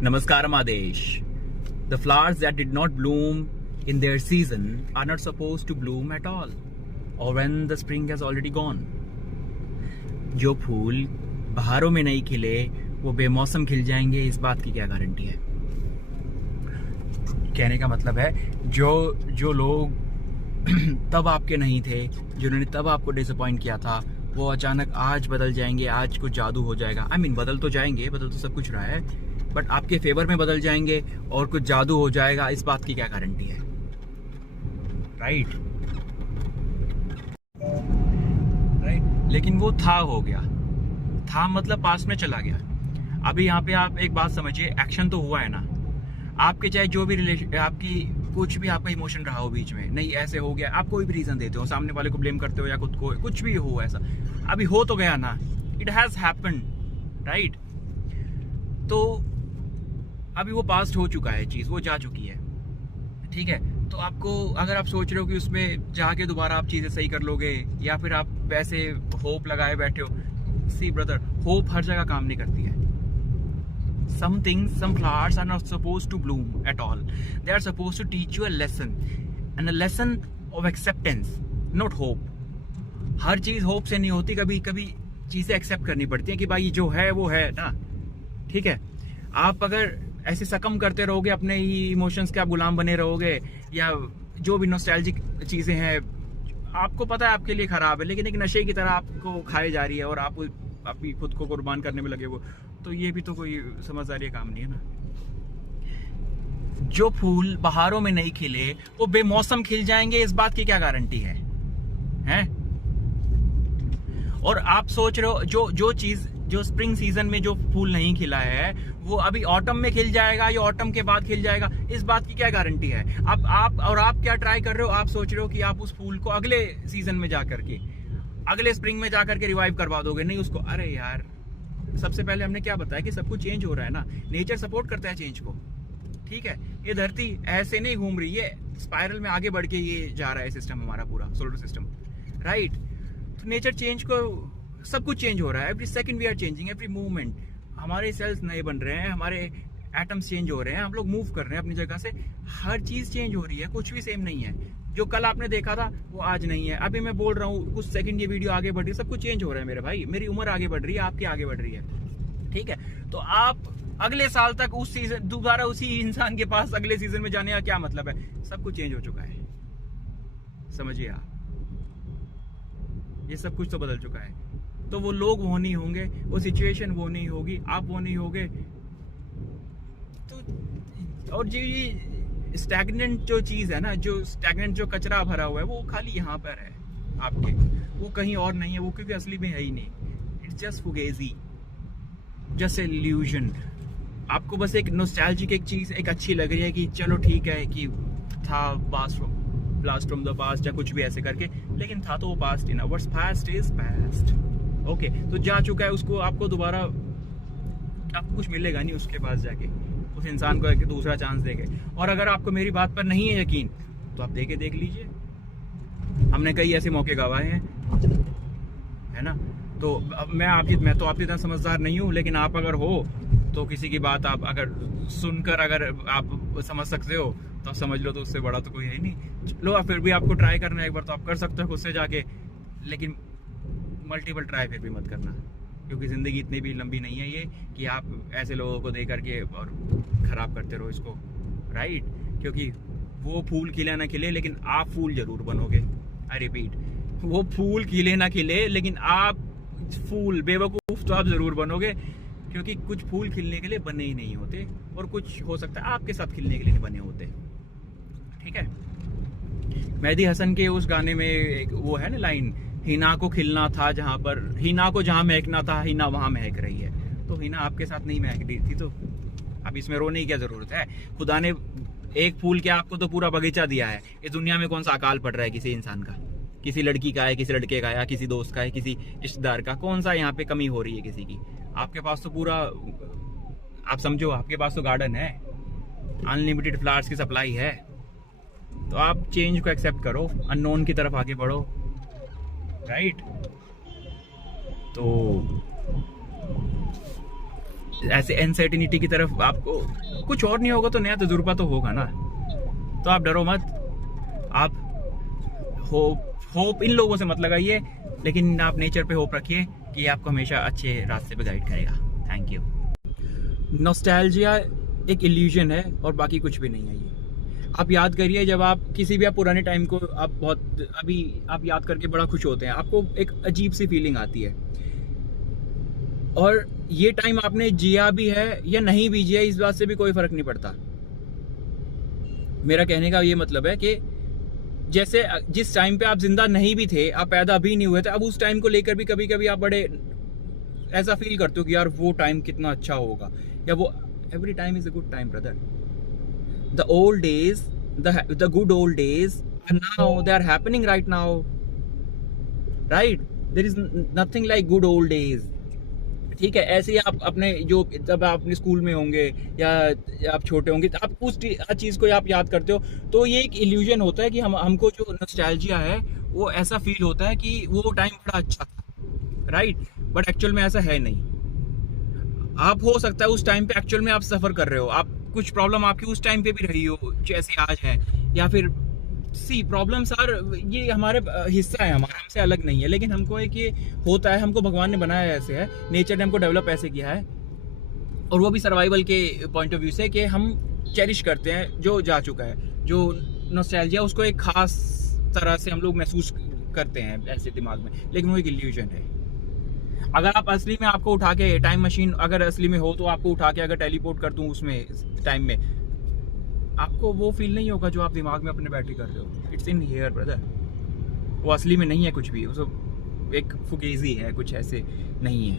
Namaskar Madesh. The flowers that did not bloom in their season are not supposed to bloom at all, or when the spring has already gone. जो फूल बहारों में नहीं खिले वो बेमौसम खिल जाएंगे, इस बात की क्या गारंटी है। कहने का मतलब है जो लोग तब आपके नहीं थे, जिन्होंने तब आपको डिसअपॉइंट किया था, वो अचानक आज बदल जाएंगे, आज कुछ जादू हो जाएगा। बदल तो जाएंगे, बदल तो सब कुछ रहा है, बट आपके फेवर में बदल जाएंगे और कुछ जादू हो जाएगा, इस बात की क्या गारंटी है। राइट। लेकिन वो हो गया, मतलब पास में चला गया। अभी यहाँ पे आप एक बात समझिए, एक्शन तो हुआ है ना। आपके चाहे जो भी रिलेशन, आपकी कुछ भी आपका इमोशन रहा हो बीच में, नहीं ऐसे हो गया, आप कोई भी रीजन देते हो, सामने वाले को ब्लेम करते हो या खुद को, कुछ भी हो ऐसा, अभी हो तो गया ना, इट हैज हैपेंड, राइट। तो अभी वो पास्ट हो चुका है, चीज वो जा चुकी है, ठीक है। तो आपको, अगर आप सोच रहे हो कि उसमें जाके दोबारा आप चीजें सही कर लोगे, या फिर आप वैसे होप लगाए बैठे हो, सी ब्रदर, होप हर जगह काम नहीं करती है। Some flowers are not supposed to bloom at all. They are supposed to teach you a lesson, and a lesson of acceptance, not hope. हर चीज होप से नहीं होती, कभी कभी चीजें एक्सेप्ट करनी पड़ती हैं कि भाई जो है वो है ना, ठीक है। आप अगर ऐसे सकम करते रहोगे, अपने ही इमोशंस के आप गुलाम बने रहोगे, या जो भी नॉस्टैल्जिक चीजें हैं, आपको पता है आपके लिए खराब है, लेकिन एक नशे की तरह आपको खाई जा रही है और आप अपनी खुद को कुर्बान करने में लगे हो, तो ये भी तो कोई समझदारी का काम नहीं है ना। जो फूल बहारों में नहीं खिले वो बेमौसम खिल जाएंगे, इस बात की क्या गारंटी है, हैं? और आप सोच रहे हो जो स्प्रिंग सीजन में जो फूल नहीं खिला है वो अभी ऑटम में खिल जाएगा या ऑटम के बाद खिल जाएगा, इस बात की क्या गारंटी है। आप क्या ट्राई कर रहे हो, आप सोच रहे हो कि आप उस फूल को अगले सीजन में जाकर के, अगले स्प्रिंग में जाकर के रिवाइव करवा दोगे, नहीं उसको। अरे यार, सबसे पहले हमने क्या बताया कि सब कुछ चेंज हो रहा है ना, नेचर सपोर्ट करता है चेंज को, ठीक है। ये धरती ऐसे नहीं घूम रही है, स्पाइरल में आगे बढ़ के ये जा रहा है सिस्टम, हमारा पूरा सोलर सिस्टम, राइट। तो नेचर चेंज को, सब कुछ चेंज हो रहा है, every second we are changing, every movement. हमारे सेल्स नए बन रहे हैं, हमारे एटम्स चेंज हो रहे हैं, हम लोग मूव कर रहे हैं अपनी जगह से, हर चीज चेंज हो रही है, कुछ भी सेम नहीं है। जो कल आपने देखा था वो आज नहीं है। अभी मैं बोल रहा हूँ कुछ सेकंड ये वीडियो आगे बढ़ रही है, सब कुछ चेंज हो रहा है मेरे भाई, मेरी उम्र आगे बढ़ रही है, आपकी आगे बढ़ रही है, ठीक है। तो आप अगले साल तक उस सीजन दोबारा उसी इंसान के पास अगले सीजन में जाने का क्या मतलब है। सब कुछ चेंज हो चुका है, समझिए आप, ये सब कुछ तो बदल चुका है। तो वो लोग वो नहीं होंगे, वो सिचुएशन वो नहीं होगी, आप वो नहीं होगे। तो और ये स्टैग्नेंट जो चीज है ना, जो स्टैग्नेंट जो कचरा भरा हुआ है, वो खाली यहाँ पर है आपके, वो कहीं और नहीं है, वो क्योंकि असली में है ही नहीं। It's just fugazi, just illusion. आपको बस एक नॉस्टैल्जिक एक चीज एक अच्छी लग रही है कि चलो ठीक है कि था ब्लास्ट फ्रॉम द पास्ट या कुछ भी ऐसे करके, लेकिन था तो वो पास्ट ही ना। What's past is past, okay. तो जा चुका है, उसको आपको दोबारा आपको कुछ मिलेगा नहीं उसके पास जाके, उस इंसान को एक दूसरा चांस देंगे। और अगर आपको मेरी बात पर नहीं है यकीन तो आप देख लीजिए, हमने कई ऐसे मौके गवाए हैं, है ना। तो मैं तो आपकी तरह समझदार नहीं हूँ, लेकिन आप अगर हो तो किसी की बात आप अगर सुनकर अगर आप समझ सकते हो तो समझ लो, तो उससे बड़ा तो कोई है ही नहीं। लो, फिर भी आपको ट्राई करना है एक बार, तो आप कर सकते हो खुद से जाके, लेकिन मल्टीपल ट्राई फिर भी मत करना, क्योंकि ज़िंदगी इतनी भी लंबी नहीं है ये कि आप ऐसे लोगों को दे करके और ख़राब करते रहो इसको, राइट। क्योंकि वो फूल खिले ना खिले, लेकिन आप फूल ज़रूर बनोगे। आई रिपीट, वो फूल खिले ना खिले, लेकिन आप फूल बेवकूफ़ तो आप ज़रूर बनोगे, क्योंकि कुछ फूल खिलने के लिए बने ही नहीं होते, और कुछ हो सकता है आपके साथ खिलने के लिए नहीं बने होते, ठीक है। मेहदी हसन के उस गाने में एक वो है ना लाइन, हिना को खिलना था जहां पर, हिना को जहां महकना था, हिना वहां महक रही है। तो हिना आपके साथ नहीं महक रही थी, तो अब इसमें रोने की क्या जरूरत है। खुदा ने एक फूल क्या आपको तो पूरा बगीचा दिया है। इस दुनिया में कौन सा अकाल पड़ रहा है किसी इंसान का, किसी लड़की का है, किसी लड़के का है, किसी दोस्त का है, किसी रिश्तेदार का, कौन सा यहाँ पे कमी हो रही है किसी की। आपके पास तो पूरा, आप समझो आपके पास तो गार्डन है, अनलिमिटेड फ्लावर्स की सप्लाई है। तो आप चेंज को एक्सेप्ट करो, अननोन की तरफ आगे बढ़ो, राइट। तो ऐसे अनसर्टिनिटी की तरफ आपको कुछ और नहीं होगा तो नया तजुर्बा तो होगा ना। तो आप डरो मत, आप होप इन लोगों से मत लगाइए, लेकिन आप नेचर पे होप रखिए कि आपको हमेशा अच्छे रास्ते पे गाइड करेगा। Thank you. नॉस्टैल्जिया एक इल्यूजन है और बाकी कुछ भी नहीं है ये। आप याद करिए, जब आप किसी भी आप पुराने टाइम को आप बहुत अभी आप याद करके बड़ा खुश होते हैं, आपको एक अजीब सी फीलिंग आती है। और ये टाइम आपने जिया भी है या नहीं भी जिया, इस बात से भी कोई फर्क नहीं पड़ता। मेरा कहने का ये मतलब है कि जैसे जिस टाइम पे आप जिंदा नहीं भी थे, आप पैदा भी नहीं हुए थे, अब उस टाइम को लेकर भी कभी कभी आप बड़े ऐसा फील करते हो कि यार वो टाइम कितना अच्छा होगा, या वो every time is a good time brother. The old days, the good old days now they are happening right now, right? There is nothing like good old days. ठीक है, ऐसे ही आप अपने जो जब आप अपने स्कूल में होंगे या आप छोटे होंगे, आप उस चीज़ को आप याद करते हो, तो ये एक इल्यूजन होता है कि हमको जो नॉस्टैल्जिया है वो ऐसा फील होता है कि वो टाइम बड़ा अच्छा था, राइट? बट एक्चुअल में ऐसा है नहीं। आप हो सकता है उस टाइम पे एक्चुअल में आप सफ़र कर रहे हो, आप कुछ प्रॉब्लम आपकी उस टाइम पे भी रही हो जैसे आज है, या फिर सी प्रॉब्लम्स आर, ये हमारे हिस्सा है, हमारा हमसे अलग नहीं है। लेकिन हमको एक ये होता है, हमको भगवान ने बनाया ऐसे है, नेचर ने हमको डेवलप ऐसे किया है, और वो भी सर्वाइवल के पॉइंट ऑफ व्यू से, कि हम चेरिश करते हैं जो जा चुका है। जो नॉस्टैल्जिया उसको एक खास तरह से हम लोग महसूस करते हैं ऐसे दिमाग में, लेकिन वो एक इल्यूजन है। अगर आप असली में आपको उठा के टाइम मशीन अगर असली में हो, तो आपको उठा के अगर टेलीपोर्ट कर दूं उसमें टाइम में, आपको वो फील नहीं होगा जो आप दिमाग में अपने बैटरी कर रहे हो। इट्स इन हियर ब्रदर, वो असली में नहीं है कुछ भी, वो सब एक फुगेजी है, कुछ ऐसे नहीं है।